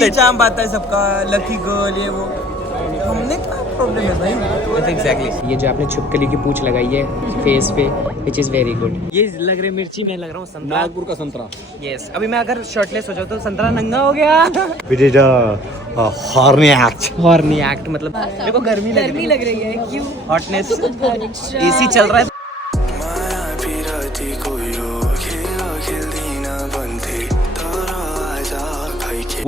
Lucky चाम आता है सबका, लकी गर्ल ये वो, हमने क्या प्रॉब्लम है भाई? एग्जैक्टली। ये जो आपने छिपकली की पूंछ लगाई है फेस पे, विच इज वेरी गुड। ये लग रही मिर्ची, मैं लग रहा हूँ संतरा, नागपुर का संतरा। यस। अभी मैं अगर शर्टलेस हो जाऊँ तो संतरा नंगा हो गया। Horny act. हॉर्नी एक्ट मतलब मेरे को गर्मी लग रही है। क्यों? हॉटनेस, एसी चल रहा है।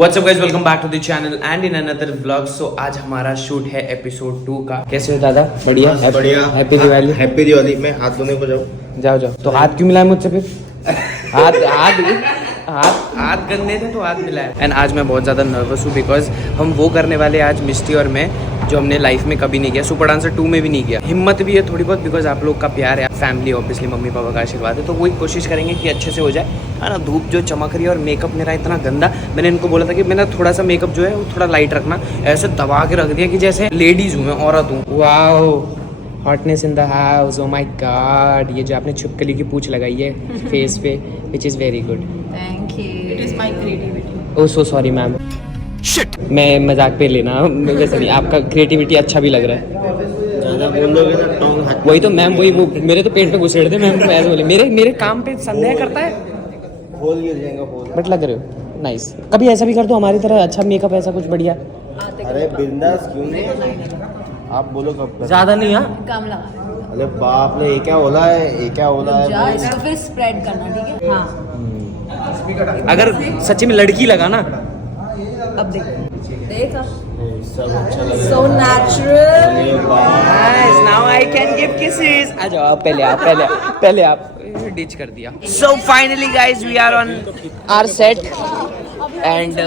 What's up guys, welcome back to the channel and in another vlog. So आज हमारा शूट है एपिसोड 2 का। कैसे हो दादा? बढ़िया। बढ़िया। हैप्पी दिवाली। हैप्पी दिवाली। मैं हाथ धोने को जाओ। तो हाथ क्यों मिलाए मुझसे फिर? हाथ गंदे थे तो हाथ मिलाया। एंड आज मैं बहुत ज़्यादा नर्वस हूँ बिकॉज हम वो करने वाले आज मिस्टी और मैं जो हमने लाइफ में कभी नहीं किया, सुपर डांसर 2 में भी नहीं किया। हिम्मत भी है थोड़ी बहुत बिकॉज आप लोग का प्यार है, फैमिली ऑब्वियसली मम्मी पापा का आशीर्वाद है, तो वही कोशिश करेंगे कि अच्छे से हो जाए, है ना। धूप जो चमक रही है और मेकअप मेरा इतना गंदा, मैंने इनको बोला था कि मैंने थोड़ा सा मेकअप जो है वो थोड़ा लाइट रखना, ऐसे दबा के रख दिया कि जैसे लेडीज़ हूँ मैं, औरत हूँ। Wow, hotness in the house. Oh my God. ये जो आपने छिपकली की पूंछ लगाई है फेस पे, which is very good. Thank you. It is my creativity. Oh so sorry ma'am. Shit. मैं मजाक पे लेना वैसे नहीं, आपका क्रिएटिविटी अच्छा भी लग रहा है। ज़्यादा बोलोगे ना टोंग हाथ। वही तो मैम, वही वो मेरे तो पेट पे घुसेड़ दे मैम, ऐसे बोले। मेरे काम पे संदेह करता है। खोल गिर जाएगा खोल। बट लग रहे हो नाइस। कभी ऐसा भी कर दो हमारी तरह, अच्छा मेकअप ऐसा कुछ बढ़िया। अरे बिंदास क्यों नहीं, आप बोलो कब कर। ज्यादा नहीं। हाँ कम लगा। अरे बाप रे, ये क्या होला है, ये क्या होला है। जा इसको फिर स्प्रेड करना, ठीक है? हाँ। अगर सच्ची में लड़की लगा ना, अब देख सब अच्छा लग so natural. Nice, now I can give kisses. आ जाओ आप, पहले आप डिच कर दिया। So finally guys we are on our set and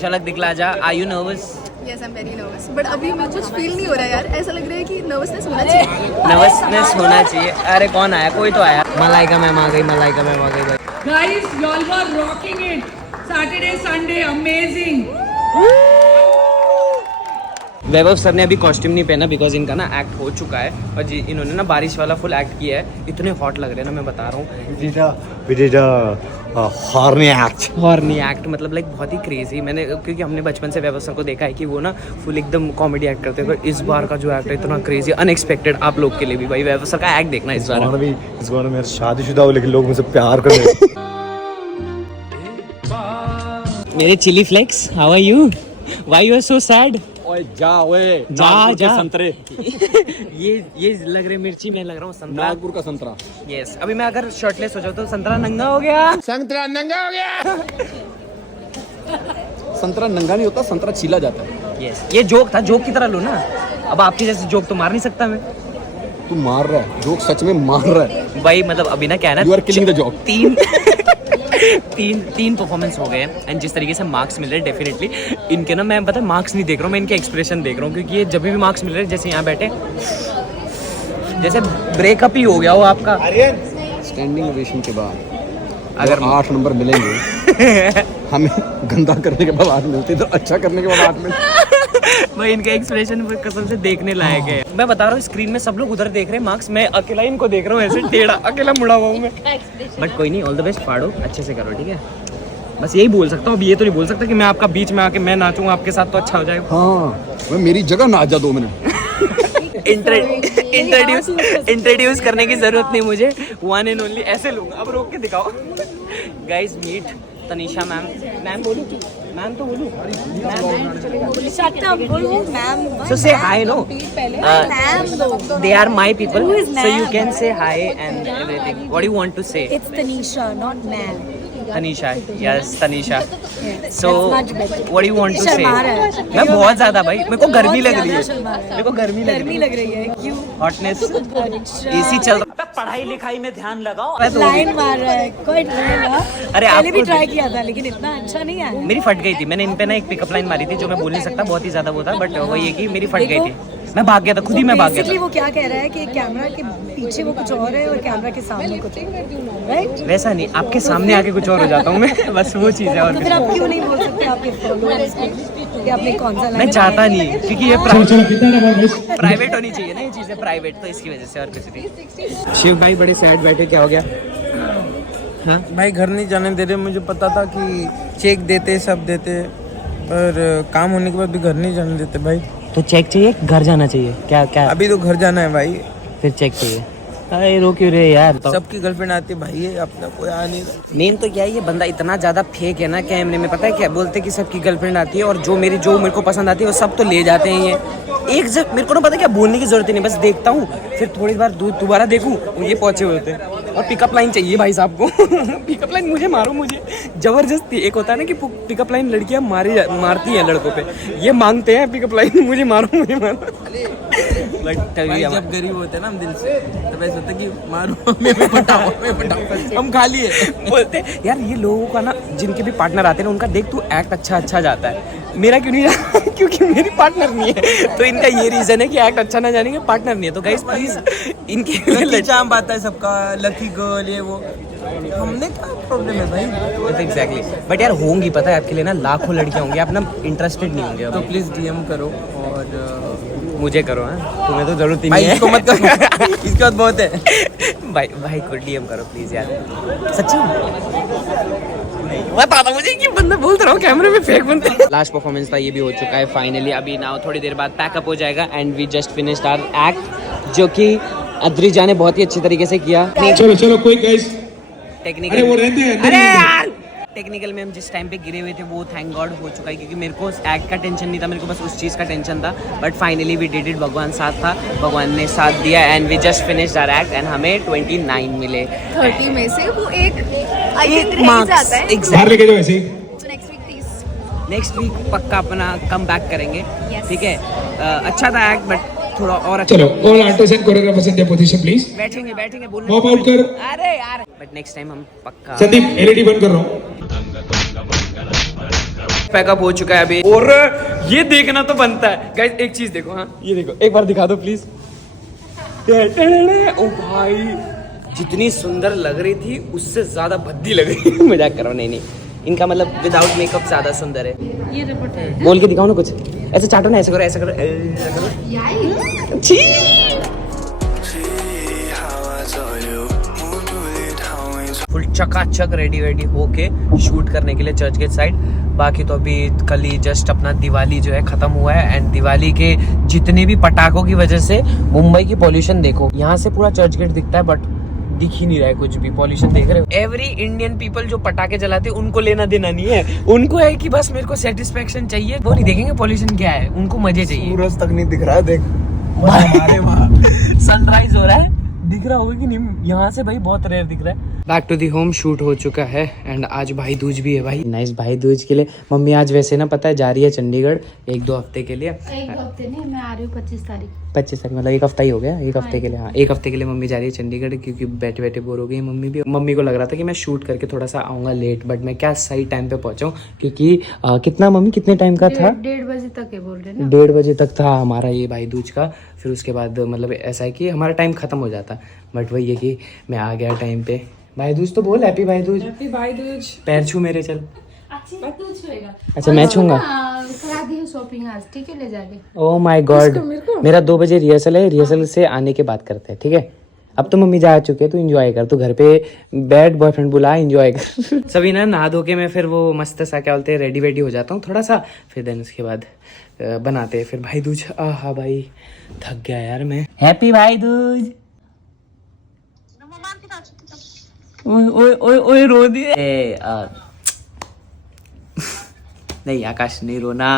Jhalak Dikhla Jaa. Are you nervous? Yes, I'm very nervous. But अभी मुझे कुछ फील नहीं हो रहा यार, ऐसा लग रहा है कि नर्वसनेस होना चाहिए। नर्वसनेस होना चाहिए। अरे कौन आया? कोई तो आया। मलाइका मैम आ गई भाई। Guys, y'all were rocking it. Saturday, Sunday, amazing. Vaibhav sir ने अभी कॉस्ट्यूम नहीं पहना बिकॉज इनका ना एक्ट हो चुका है और जी इन्होंने ना बारिश वाला फुल एक्ट किया है। इतने हॉट लग रहे हैं ना, मैं बता रहा हूँ। हॉर्नी एक्ट मतलब लाइक बहुत ही क्रेजी। मैंने क्योंकि हमने बचपन से वैभव सर को देखा है कि वो ना फुल एकदम कॉमेडी एक्ट करते हैं, पर इस बार का जो एक्ट है इतना क्रेजी, अनएक्सपेक्टेड आप लोग के लिए भी। भाई वैभव सर का एक्ट देखना इस बार मेरा शादीशुदा हो लेकिन लोग मुझसे प्यार कर रहे हैं। मेरे chilli flakes, how are you? Why you are so sad? ओए जा संतरे। ये लग रही मिर्ची, मैं लग रहा हूँ संतरा। नागपुर का संतरा। यस। अभी मैं अगर शर्टलेस हो जाऊँ तो संतरा नंगा हो गया। संतरा नंगा नहीं होता, संतरा छीला जाता है। यस, ये जोक था, जोक की तरह लो ना। अब आपकी जैसे जोक तो मार नहीं सकता मैं। तू मार रहा है जोक, सच में मार रहा है भाई मतलब अभी ना क्या है ना, you are killing the joke. तीन परफॉर्मेंस हो गए हैं एंड जिस तरीके से मार्क्स मिल रहे हैं डेफिनेटली इनके ना, मैं पता है मार्क्स नहीं देख रहा हूँ, मैं इनके एक्सप्रेशन देख रहा हूँ। क्योंकि ये जब भी मार्क्स मिल रहे हैं जैसे यहाँ बैठे जैसे ब्रेकअप ही हो गया हो आपका। स्टैंडिंग ओवेशन के बाद अगर 8 नंबर मिलेंगे हमें गंदा करने के बाद 8 मिलते, तो अच्छा करने के बाद 8 मिलते। भाई इनका एक्सप्रेशन कसम से देखने लायक है। मैं बता रहा हूँ स्क्रीन में सब लोग उधर देख रहे हैं मार्क्स, मैं अकेला इनको देख रहा हूँ ऐसे टेढ़ा, अकेला मुड़ा हुआ हूँ मैं। बट कोई नहीं, ऑल द बेस्ट, पाड़ो अच्छे से करो, ठीक है? बस यही बोल सकता हूँ। अब ये तो नहीं बोल सकता कि मैं आपका बीच में आके मैं नाचूँ आपके साथ तो अच्छा हो जाएगा। हाँ, मेरी जगह नाच जा 2 मिनट। इंट्रोड्यूस करने की जरूरत नहीं मुझे, वन एंड ओनली ऐसे लूंगा। अब रोक के दिखाओ। गाइस मीट तनीषा मैम बोलूं? मैम तो बोलूं? So say hi, no? They are my people, so you can say hi and everything. What do you want to say? It's Tanisha, not ma'am. Tanisha, yes, Tanisha. So That's much better. what do you want to say? Sharma रहा है। मैं बहुत ज्यादा भाई, मेरे को गर्मी लग रही है। शर्मा रहा है। मेरे को गर्मी लग रही है। क्यों? हॉटनेस, एसी चल रहा है। पढ़ाई लिखाई में ध्यान लगाओ। लाइन मार रहा है, कोई रहेगा। अरे पहले भी आपको ट्राई किया था लेकिन इतना अच्छा नहीं आया। मेरी फट गई थी। मैंने इन पे ना एक पिकअप लाइन मारी थी जो मैं बोल नहीं सकता, बहुत ही ज्यादा वो था, बट वो ये कि मेरी फट गई थी। मैं भाग गया था, खुद ही मैं भाग गया बेसिकली था। वो क्या कह रहा है कि कैमरा के पीछे वो कुछ और है और कैमरा के सामने कुछ और, राइट? वैसा नहीं, आपके सामने आके कुछ और हो जाता हूँ मैं। बस वो चीज़ है। और तो फिर आप क्यों नहीं बोल सकते आपके फॉलोअर्स को कि आपने कौन सा मैं चाहता नहीं, क्योंकि ये प्राइवेट होनी चाहिए ना, ये चीज़ें प्राइवेट, तो इसकी वजह से और कुछ नहीं। शिव भाई बड़े सैड बैठे, क्या हो गया? हाँ भाई घर नहीं जाने दे रहे, मुझे पता था कि चेक देते सब देते, पर काम होने के बाद भी घर नहीं जाने देते भाई। तो चेक चाहिए, घर जाना चाहिए, क्या क्या? अभी तो घर जाना है भाई। फिर चेक चाहिए। अरे रो क्यों रे यार? तो सबकी गर्लफ्रेंड आती है भाई, ये अपना कोई आ नहीं रहा। मेन तो क्या है, ये बंदा इतना ज्यादा फेक है ना कैमरे में। पता है क्या बोलते हैं कि सबकी गर्लफ्रेंड आती है और जो मेरे को पसंद आती है वो सब तो ले जाते हैं ये। एक जब मेरे को ना पता क्या बोलने की जरूरत ही नहीं, बस देखता हूँ फिर थोड़ी बार दोबारा देखूँ ये पहुंचे हुए होते हैं। और पिकअप लाइन चाहिए भाई साहब को। पिकअप लाइन मुझे मारो, मुझे जबरदस्ती। एक होता है ना कि पिकअप लाइन लड़कियां मारती हैं लड़कों पे, ये मांगते हैं पिकअप लाइन, मुझे मारो मुझे मारो। भाई जब गरीब होते हैं ना हम दिल से, तब ऐसा होता है कि मारो हमें बताओ हम खाली है। बोलते हैं यार ये लोगों का ना, जिनके भी पार्टनर आते हैं ना, उनका देख तू एक्ट अच्छा जाता है, मेरा क्यों नहीं जाता? क्योंकि मेरी पार्टनर नहीं है। तो इनका ये रीजन है कि एक्ट अच्छा ना जानेंगे, पार्टनर नहीं है। तो गाइस प्लीज इनके लकी चाम आता है सबका, लकी गर्ल ये वो, हमने क्या प्रॉब्लम है भाई? एग्जैक्टली। बट यार होंगी, पता है आपके लिए ना लाखों लड़कियां होंगी, आप ना इंटरेस्टेड नहीं होंगे। तो प्लीज डीएम करो और मुझे करो। हाँ तुम्हें तो जरूरत ही भाई नहीं है। इसको मत करो। इसके बाद बहुत है। भाई को डीएम करो प्लीज यार, सच्ची बता दो मुझे कि बंदा बोलता रहो कैमरे में फेक बनते हैं। लास्ट परफॉर्मेंस था, ये भी हो चुका है फाइनली। अभी ना थोड़ी देर बाद पैकअप हो जाएगा and we just finished our act, जो कि अद्रिजा ने बहुत ही अच्छे तरीके से किया। चलो कोई गाइस, टेक्निकल, अरे वो रहते हैं, अरे यार टेक्निकल में हम जिस टाइम पे गिरे हुए थे वो थैंक गॉड हो चुका है, क्योंकि मेरे को एक्ट का टेंशन नहीं था, मेरे को बस उस चीज़ का टेंशन था। But finally we did it, भगवान साथ था, भगवान ने साथ दिया and we just finished our act and हमें 29 मिले। 30 में से वो एक आई थिंक रह जाता है। बाहर लेके जाओ ऐसे ही। तो next week please, next week पक्का अपना कम बैक करेंगे। Yes. ठीक है, अच्छा था एक्ट बट थोड़ा और अच्छा। चलो all artist and choreographers in their position please. बैठेंगे बोलने। मॉप आउट कर। अरे यार बट नेक्स्ट टाइम हम पक्का। संदीप एलईडी बंद कर रहा हूँ। पैकअप हो चुका है अभी, और ये देखना तो बनता है गाइस। एक चीज देखो, हाँ ये देखो, एक बार दिखा दो प्लीज। ओ भाई जितनी सुंदर लग रही थी उससे ज्यादा भद्दी लग रही है। मजाक करो, नहीं इनका मतलब विदाउट मेकअप ज्यादा सुंदर है। ये रिपोर्ट है। बोल के दिखाओ ना कुछ, ऐसे चाटो ना, ऐसे करो ऐसे करो ऐसे करो। छी! फुल चकाचक रेडी होके शूट करने के लिए चर्च गेट साइड। बाकी तो अभी कल ही जस्ट अपना दिवाली जो है खत्म हुआ है एंड दिवाली के जितने भी पटाखों की वजह से मुंबई की पॉल्यूशन देखो, यहाँ से पूरा चर्च गेट दिखता है बट दिख ही नहीं रहा है कुछ भी। पॉल्यूशन देख रहे हो, एवरी इंडियन पीपल जो पटाखे जलाते हैं उनको लेना देना नहीं है, उनको है कि बस मेरे को सेटिस्फेक्शन चाहिए, वो नहीं देखेंगे पॉल्यूशन क्या है, उनको मजे चाहिए। सूरज तक नहीं दिख रहा है, देख हमारे वहाँ सनराइज हो रहा है, दिख रहा होगा कि नहीं? यहाँ से भाई बहुत रेयर दिख रहा है। Back to the home shoot हो चुका है एंड आज भाई दूज भी है भाई। नाइस भाई दूज के लिए मम्मी आज वैसे ना पता है जा रही है चंडीगढ़ 1-2 हफ्ते के लिए। 1 हफ्ते नहीं, मैं आ रही हूँ 25 तारीख। 25 तारीख मतलब 1 हफ्ता ही हो गया, 1 हफ्ते के लिए। हाँ 1 हफ्ते के लिए मम्मी जा रही है चंडीगढ़, क्योंकि बैठे बैठे बोर हो गई मम्मी भी। मम्मी को लग रहा था कि मैं शूट करके थोड़ा सा आऊँगा लेट, बट मैं क्या सही टाइम पे पहुँचाऊँ, क्योंकि कितना मम्मी कितने टाइम का था? 1:30 बजे तक है बोल रहे ना। 1:30 बजे तक था हमारा ये भाई दूज का। फिर उसके बाद मतलब ऐसा है कि हमारा टाइम खत्म हो जाता, बट वही है कि मैं आ गया टाइम पे। भाई दूज तो बोल, हैप्पी भाई दूज। हैप्पी भाई दूज। पैर छू मेरे, चल। अच्छा मैं छूंगा। करा दी है शॉपिंग आज, ठीक है ले जाके। ओह माय गॉड, मेरा 2 बजे रिहर्सल है, रिहर्सल से आने के बाद करते हैं, ठीक है? अब तो मम्मी जा चुके हैं, तू एंजॉय कर, तू घर पे बैठ, बॉयफ्रेंड बुला, एंजॉय कर। सभी ना नहा धो के मैं फिर वो मस्त सा क्या बोलते हैं रेडी वेडी हो जाता हूँ थोड़ा सा, फिर देन उसके बाद बनाते हैं फिर भाई दूज। आहा भाई थक गया यार मैं। हैप्पी भाई दूज। ओए रो दिए। नहीं आकाश नहीं रोना।